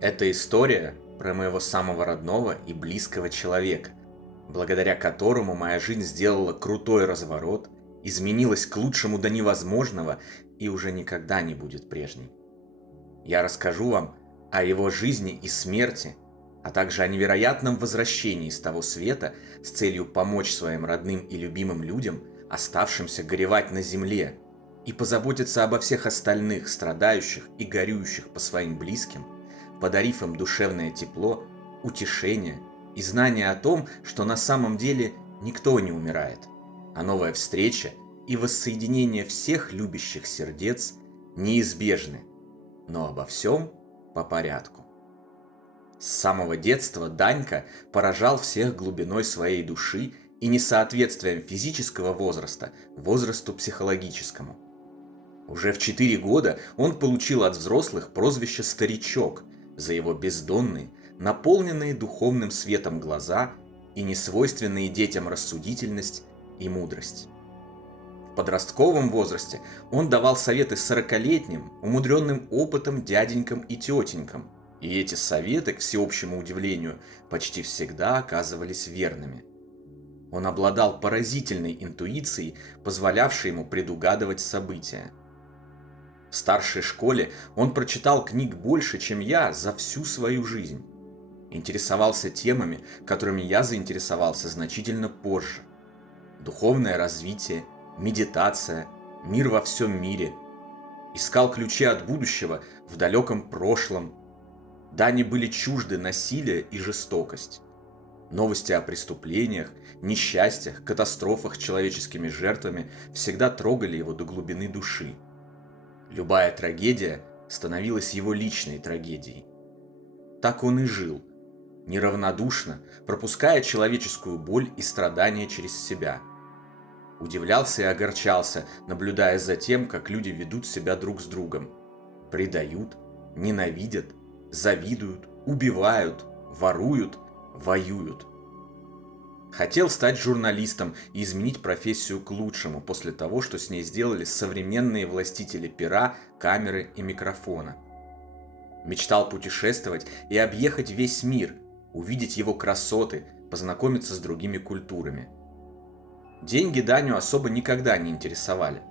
Это история про моего самого родного и близкого человека, благодаря которому моя жизнь сделала крутой разворот, изменилась к лучшему до невозможного и уже никогда не будет прежней. Я расскажу вам о его жизни и смерти, а также о невероятном возвращении с того света с целью помочь своим родным и любимым людям, оставшимся горевать на земле, и позаботиться обо всех остальных, страдающих и горюющих по своим близким, подарив им душевное тепло, утешение и знание о том, что на самом деле никто не умирает, а новая встреча и воссоединение всех любящих сердец неизбежны, но обо всем по порядку. С самого детства Данька поражал всех глубиной своей души и несоответствием физического возраста возрасту психологическому. Уже в 4 года он получил от взрослых прозвище «старичок» за его бездонные, наполненные духовным светом глаза и несвойственные детям рассудительность и мудрость. В подростковом возрасте он давал советы 40-летним, умудренным опытом дяденькам и тетенькам, и эти советы, к всеобщему удивлению, почти всегда оказывались верными. Он обладал поразительной интуицией, позволявшей ему предугадывать события. В старшей школе он прочитал книг больше, чем я за всю свою жизнь. Интересовался темами, которыми я заинтересовался значительно позже. Духовное развитие, медитация, мир во всем мире. Искал ключи от будущего в далеком прошлом. Дане были чужды насилие и жестокость. Новости о преступлениях, несчастьях, катастрофах с человеческими жертвами всегда трогали его до глубины души. Любая трагедия становилась его личной трагедией. Так он и жил, неравнодушно, пропуская человеческую боль и страдания через себя. Удивлялся и огорчался, наблюдая за тем, как люди ведут себя друг с другом. Предают, ненавидят, завидуют, убивают, воруют, воюют. Хотел стать журналистом и изменить профессию к лучшему после того, что с ней сделали современные властители пера, камеры и микрофона. Мечтал путешествовать и объехать весь мир, увидеть его красоты, познакомиться с другими культурами. Деньги Даню особо никогда не интересовали.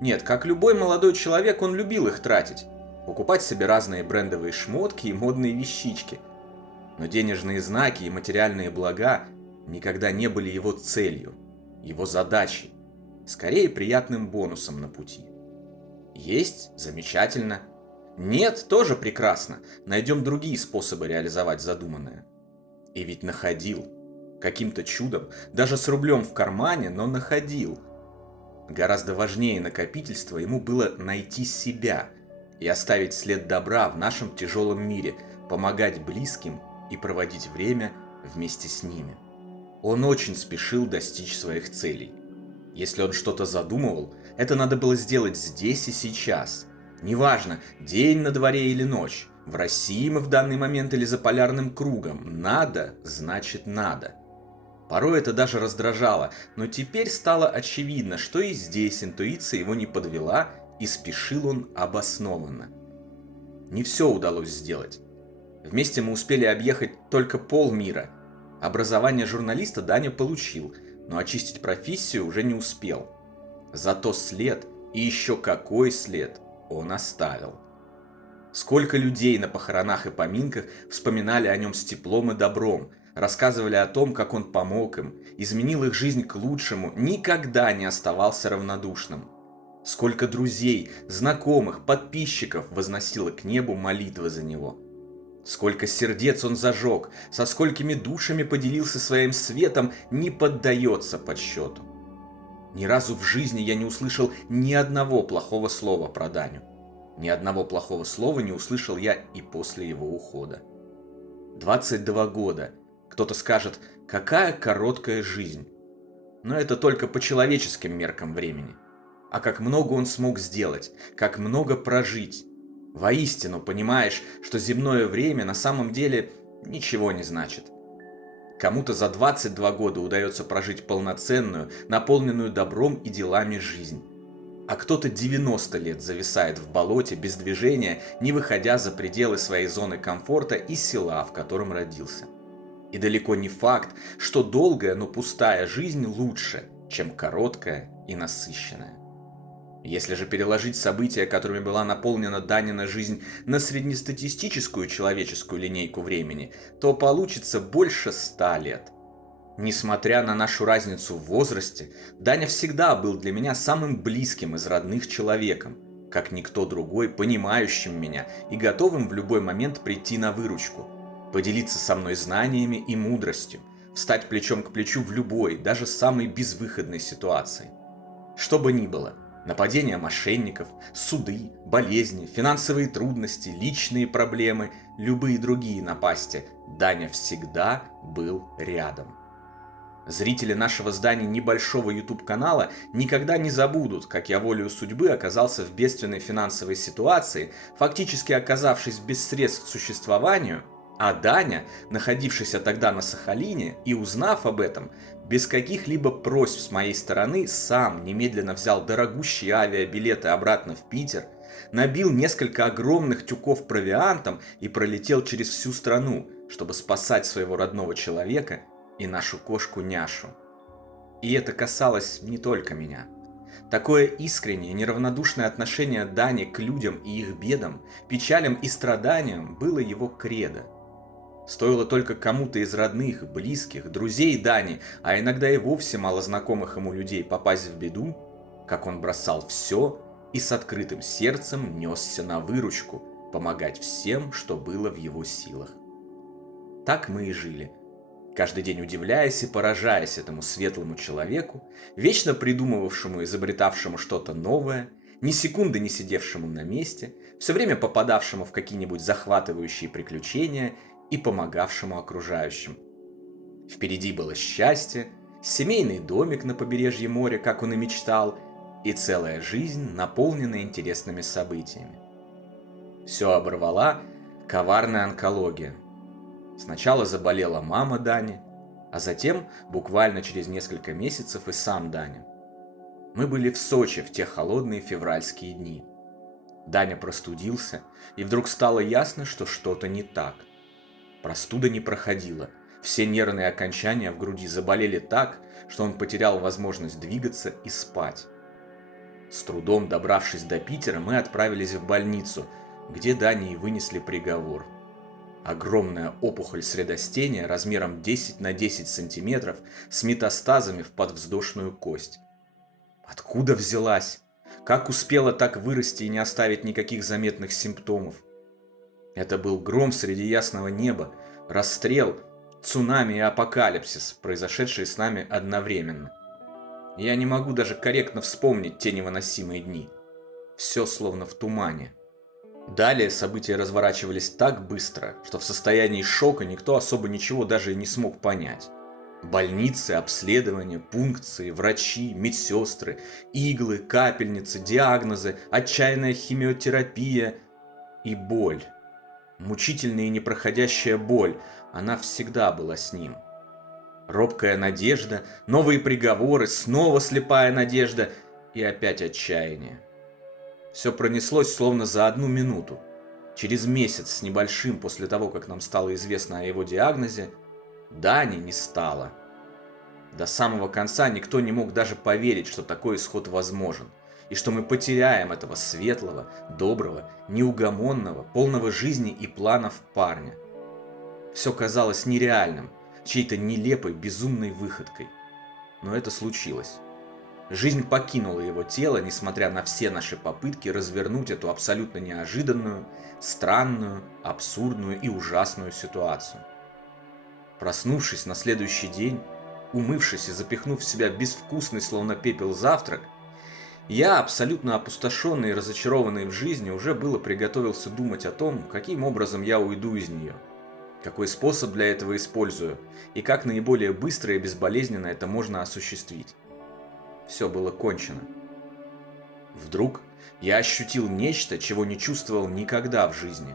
Нет, как любой молодой человек, он любил их тратить, покупать себе разные брендовые шмотки и модные вещички. Но денежные знаки и материальные блага никогда не были его целью, его задачей, скорее приятным бонусом на пути. Есть – замечательно. Нет – тоже прекрасно, найдем другие способы реализовать задуманное. И ведь находил. Каким-то чудом, даже с рублем в кармане, но находил. Гораздо важнее накопительства ему было найти себя и оставить след добра в нашем тяжелом мире, помогать близким и проводить время вместе с ними. Он очень спешил достичь своих целей. Если он что-то задумывал, это надо было сделать здесь и сейчас. Неважно, день на дворе или ночь, в России мы в данный момент или за полярным кругом. Надо, значит надо. Порой это даже раздражало, но теперь стало очевидно, что и здесь интуиция его не подвела, и спешил он обоснованно. Не все удалось сделать. Вместе мы успели объехать только полмира. Образование журналиста Даня получил, но очистить профессию уже не успел. Зато след, и еще какой след, он оставил. Сколько людей на похоронах и поминках вспоминали о нем с теплом и добром, рассказывали о том, как он помог им, изменил их жизнь к лучшему, никогда не оставался равнодушным. Сколько друзей, знакомых, подписчиков возносило к небу молитвы за него. Сколько сердец он зажег, со сколькими душами поделился своим светом, не поддается подсчету. Ни разу в жизни я не услышал ни одного плохого слова про Даню. Ни одного плохого слова не услышал я и после его ухода. 22 года. Кто-то скажет, какая короткая жизнь. Но это только по человеческим меркам времени. А как много он смог сделать, как много прожить. Воистину понимаешь, что земное время на самом деле ничего не значит. Кому-то за 22 года удается прожить полноценную, наполненную добром и делами жизнь. а кто-то 90 лет зависает в болоте без движения, не выходя за пределы своей зоны комфорта и села, в котором родился. И далеко не факт, что долгая, но пустая жизнь лучше, чем короткая и насыщенная. Если же переложить события, которыми была наполнена Данина жизнь, на среднестатистическую человеческую линейку времени, то получится больше 100 лет. Несмотря на нашу разницу в возрасте, Даня всегда был для меня самым близким из родных человеком, как никто другой, понимающим меня и готовым в любой момент прийти на выручку, поделиться со мной знаниями и мудростью, встать плечом к плечу в любой, даже самой безвыходной ситуации. Что бы ни было, нападения мошенников, суды, болезни, финансовые трудности, личные проблемы, любые другие напасти, Даня всегда был рядом. Зрители нашего с Даней небольшого YouTube-канала никогда не забудут, как я волею судьбы оказался в бедственной финансовой ситуации, фактически оказавшись без средств к существованию, а Даня, находившийся тогда на Сахалине и узнав об этом, без каких-либо просьб с моей стороны сам немедленно взял дорогущие авиабилеты обратно в Питер, набил несколько огромных тюков провиантом и пролетел через всю страну, чтобы спасать своего родного человека и нашу кошку Няшу. И это касалось не только меня. Такое искреннее, неравнодушное отношение Дани к людям и их бедам, печалям и страданиям было его кредо. Стоило только кому-то из родных, близких, друзей Дани, а иногда и вовсе малознакомых ему людей попасть в беду, как он бросал все и с открытым сердцем несся на выручку, помогать всем, что было в его силах. Так мы и жили, каждый день удивляясь и поражаясь этому светлому человеку, вечно придумывавшему и изобретавшему что-то новое, ни секунды не сидевшему на месте, все время попадавшему в какие-нибудь захватывающие приключения и помогавшему окружающим. Впереди было счастье, семейный домик на побережье моря, как он и мечтал, и целая жизнь, наполненная интересными событиями. Все оборвала коварная онкология. Сначала заболела мама Дани, а затем, буквально через несколько месяцев, и сам Даня. Мы были в Сочи в те холодные февральские дни. Даня простудился, и вдруг стало ясно, что что-то не так. Простуда не проходила, все нервные окончания в груди заболели так, что он потерял возможность двигаться и спать. С трудом добравшись до Питера, мы отправились в больницу, где Дане и вынесли приговор. Огромная опухоль средостения размером 10 на 10 сантиметров с метастазами в подвздошную кость. Откуда взялась? Как успела так вырасти и не оставить никаких заметных симптомов? Это был гром среди ясного неба, расстрел, цунами и апокалипсис, произошедшие с нами одновременно. Я не могу даже корректно вспомнить те невыносимые дни. Все словно в тумане. Далее события разворачивались так быстро, что в состоянии шока никто особо ничего даже и не смог понять. Больницы, обследования, пункции, врачи, медсестры, иглы, капельницы, диагнозы, отчаянная химиотерапия и боль. Мучительная и непроходящая боль, она всегда была с ним. Робкая надежда, новые приговоры, снова слепая надежда и опять отчаяние. Все пронеслось словно за одну минуту. Через месяц с небольшим после того, как нам стало известно о его диагнозе, Дани не стало. До самого конца никто не мог даже поверить, что такой исход возможен, и что мы потеряем этого светлого, доброго, неугомонного, полного жизни и планов парня. Все казалось нереальным, чьей-то нелепой, безумной выходкой. Но это случилось. Жизнь покинула его тело, несмотря на все наши попытки развернуть эту абсолютно неожиданную, странную, абсурдную и ужасную ситуацию. Проснувшись на следующий день, умывшись и запихнув в себя безвкусный, словно пепел, завтрак, я, абсолютно опустошенный и разочарованный в жизни, уже было приготовился думать о том, каким образом я уйду из нее, какой способ для этого использую и как наиболее быстро и безболезненно это можно осуществить. Все было кончено. Вдруг я ощутил нечто, чего не чувствовал никогда в жизни.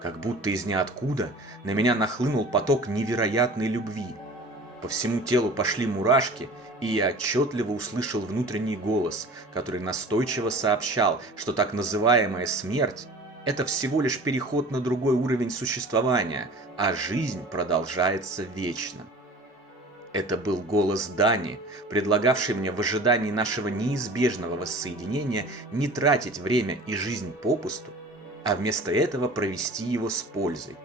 Как будто из ниоткуда на меня нахлынул поток невероятной любви. По всему телу пошли мурашки, и я отчетливо услышал внутренний голос, который настойчиво сообщал, что так называемая смерть — это всего лишь переход на другой уровень существования, а жизнь продолжается вечно. Это был голос Дани, предлагавший мне в ожидании нашего неизбежного воссоединения не тратить время и жизнь попусту, а вместо этого провести его с пользой.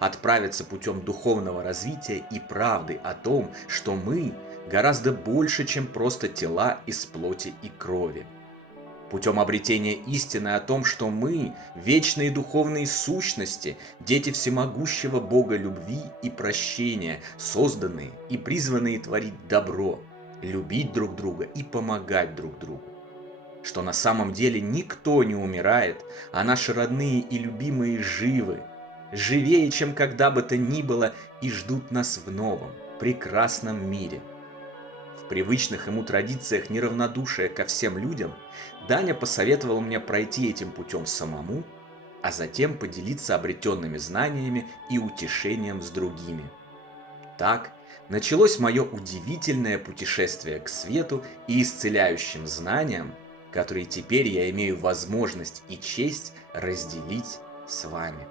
Отправиться путем духовного развития и правды о том, что мы гораздо больше, чем просто тела из плоти и крови. Путем обретения истины о том, что мы — вечные духовные сущности, дети всемогущего Бога любви и прощения, созданные и призванные творить добро, любить друг друга и помогать друг другу. Что на самом деле никто не умирает, а наши родные и любимые живы, живее, чем когда бы то ни было, и ждут нас в новом, прекрасном мире. В привычных ему традициях неравнодушия ко всем людям Даня посоветовал мне пройти этим путем самому, а затем поделиться обретенными знаниями и утешением с другими. Так началось мое удивительное путешествие к свету и исцеляющим знаниям, которые теперь я имею возможность и честь разделить с вами.